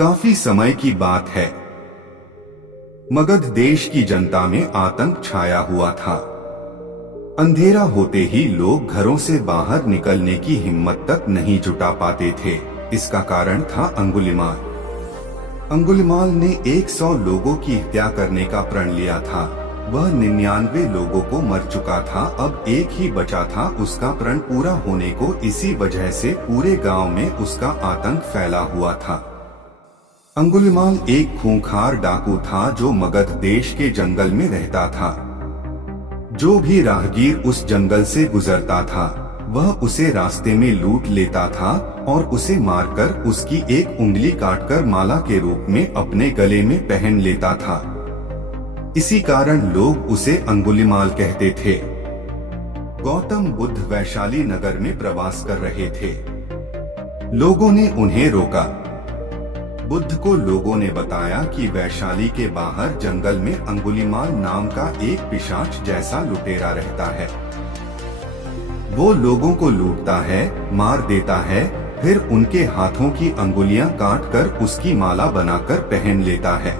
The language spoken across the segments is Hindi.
काफी समय की बात है। मगध देश की जनता में आतंक छाया हुआ था। अंधेरा होते ही लोग घरों से बाहर निकलने की हिम्मत तक नहीं जुटा पाते थे। इसका कारण था अंगुलिमाल। अंगुलिमाल ने 100 लोगों की हत्या करने का प्रण लिया था। वह 99 लोगों को मर चुका था, अब एक ही बचा था उसका प्रण पूरा होने को। इसी वजह से पूरे गांव में उसका आतंक फैला हुआ था। अंगुलिमाल एक खूंखार डाकू था जो मगध देश के जंगल में रहता था। जो भी राहगीर उस जंगल से गुजरता था वह उसे रास्ते में लूट लेता था और उसे मारकर उसकी एक उंगली काटकर माला के रूप में अपने गले में पहन लेता था। इसी कारण लोग उसे अंगुलिमाल कहते थे। गौतम बुद्ध वैशाली नगर में प्रवास कर रहे थे। लोगों ने उन्हें रोका। बुद्ध को लोगों ने बताया कि वैशाली के बाहर जंगल में अंगुलिमाल नाम का एक पिशाच जैसा लुटेरा रहता है। वो लोगों को लूटता है, मार देता है, फिर उनके हाथों की अंगुलियां काटकर उसकी माला बनाकर पहन लेता है।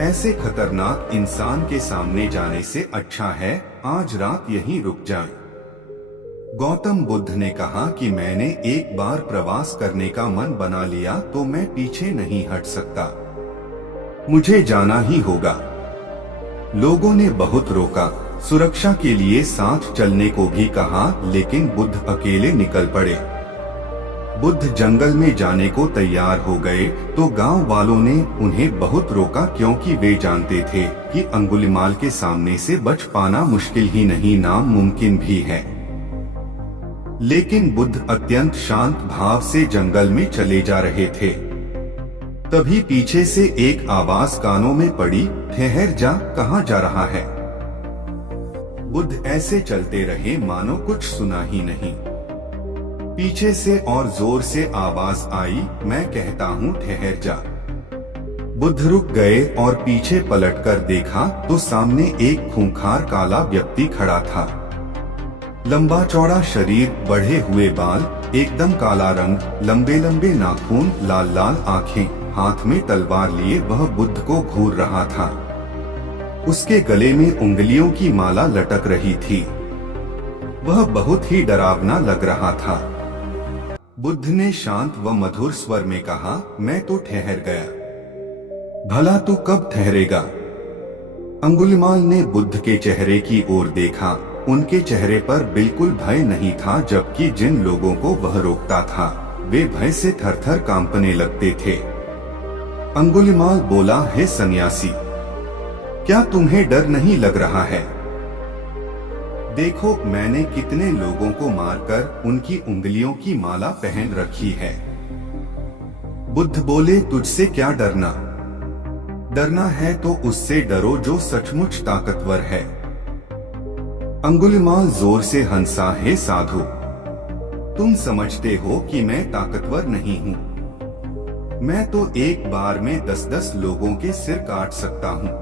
ऐसे खतरनाक इंसान के सामने जाने से अच्छा है आज रात यहीं रुक जाएं। गौतम बुद्ध ने कहा कि मैंने एक बार प्रवास करने का मन बना लिया तो मैं पीछे नहीं हट सकता, मुझे जाना ही होगा। लोगों ने बहुत रोका, सुरक्षा के लिए साथ चलने को भी कहा, लेकिन बुद्ध अकेले निकल पड़े। बुद्ध जंगल में जाने को तैयार हो गए तो गांव वालों ने उन्हें बहुत रोका, क्योंकि वे जानते थे कि अंगुलिमाल के सामने से बच पाना मुश्किल ही नहीं नामुमकिन भी है। लेकिन बुद्ध अत्यंत शांत भाव से जंगल में चले जा रहे थे। तभी पीछे से एक आवाज कानों में पड़ी, ठहर जा, कहाँ जा रहा है? बुद्ध ऐसे चलते रहे मानो कुछ सुना ही नहीं। पीछे से और जोर से आवाज आई, मैं कहता हूँ ठहर जा। बुद्ध रुक गए और पीछे पलटकर देखा तो सामने एक खूंखार काला व्यक्ति खड़ा था। लंबा चौड़ा शरीर, बढ़े हुए बाल, एकदम काला रंग, लंबे लंबे नाखून, लाल लाल आंखें, हाथ में तलवार लिए वह बुद्ध को घूर रहा था। उसके गले में उंगलियों की माला लटक रही थी। वह बहुत ही डरावना लग रहा था। बुद्ध ने शांत व मधुर स्वर में कहा, मैं तो ठहर गया, भला तू कब ठहरेगा? अंगुलिमाल ने बुद्ध के चेहरे की ओर देखा। उनके चेहरे पर बिल्कुल भय नहीं था, जबकि जिन लोगों को वह रोकता था वे भय से थरथर कांपने लगते थे। अंगुलिमाल बोला, हे सन्यासी, क्या तुम्हें डर नहीं लग रहा है? देखो मैंने कितने लोगों को मारकर उनकी उंगलियों की माला पहन रखी है। बुद्ध बोले, तुझसे क्या डरना? डरना है तो उससे डरो जो सचमुच ताकतवर है। अंगुलिमाल जोर से हंसा, हे साधु, तुम समझते हो कि मैं ताकतवर नहीं हूँ। मैं तो एक बार में 10-10 लोगों के सिर काट सकता हूँ।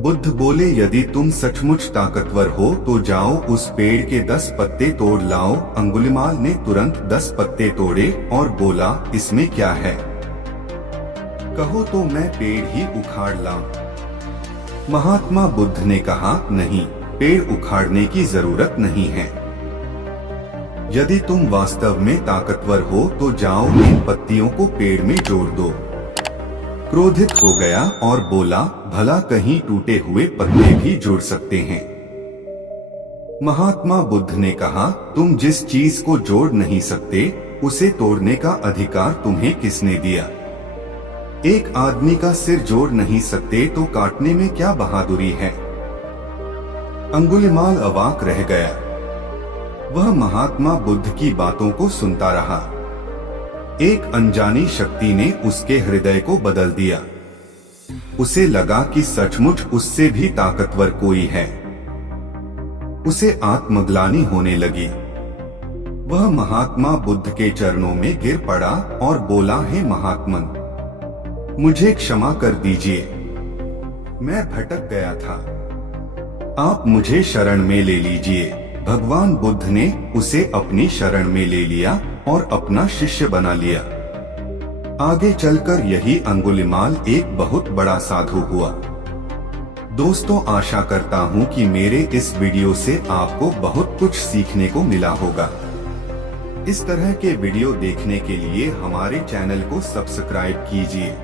बुद्ध बोले, यदि तुम सचमुच ताकतवर हो तो जाओ उस पेड़ के 10 पत्ते तोड़ लाओ। अंगुलिमाल ने तुरंत 10 पत्ते तोड़े और बोला, इसमें क्या है? कहो तो मैं पेड़ ही उखाड़ लाऊं। महात्मा बुद्ध ने कहा, नहीं, पेड़ उखाड़ने की जरूरत नहीं है। यदि तुम वास्तव में ताकतवर हो तो जाओ इन पत्तियों को पेड़ में जोड़ दो। क्रोधित हो गया और बोला, भला कहीं टूटे हुए पत्ते भी जोड़ सकते हैं? महात्मा बुद्ध ने कहा, तुम जिस चीज को जोड़ नहीं सकते उसे तोड़ने का अधिकार तुम्हें किसने दिया? एक आदमी का सिर जोड़ नहीं सकते तो काटने में क्या बहादुरी है? अंगुलिमाल अवाक रह गया। वह महात्मा बुद्ध की बातों को सुनता रहा। एक अनजानी शक्ति ने उसके हृदय को बदल दिया। उसे लगा कि सचमुच उससे भी ताकतवर कोई है। उसे आत्मग्लानि होने लगी। वह महात्मा बुद्ध के चरणों में गिर पड़ा और बोला, हे महात्मन, मुझे क्षमा कर दीजिए, मैं भटक गया था, आप मुझे शरण में ले लीजिए। भगवान बुद्ध ने उसे अपनी शरण में ले लिया और अपना शिष्य बना लिया। आगे चलकर यही अंगुलिमाल एक बहुत बड़ा साधु हुआ। दोस्तों, आशा करता हूँ कि मेरे इस वीडियो से आपको बहुत कुछ सीखने को मिला होगा। इस तरह के वीडियो देखने के लिए हमारे चैनल को सब्सक्राइब कीजिए।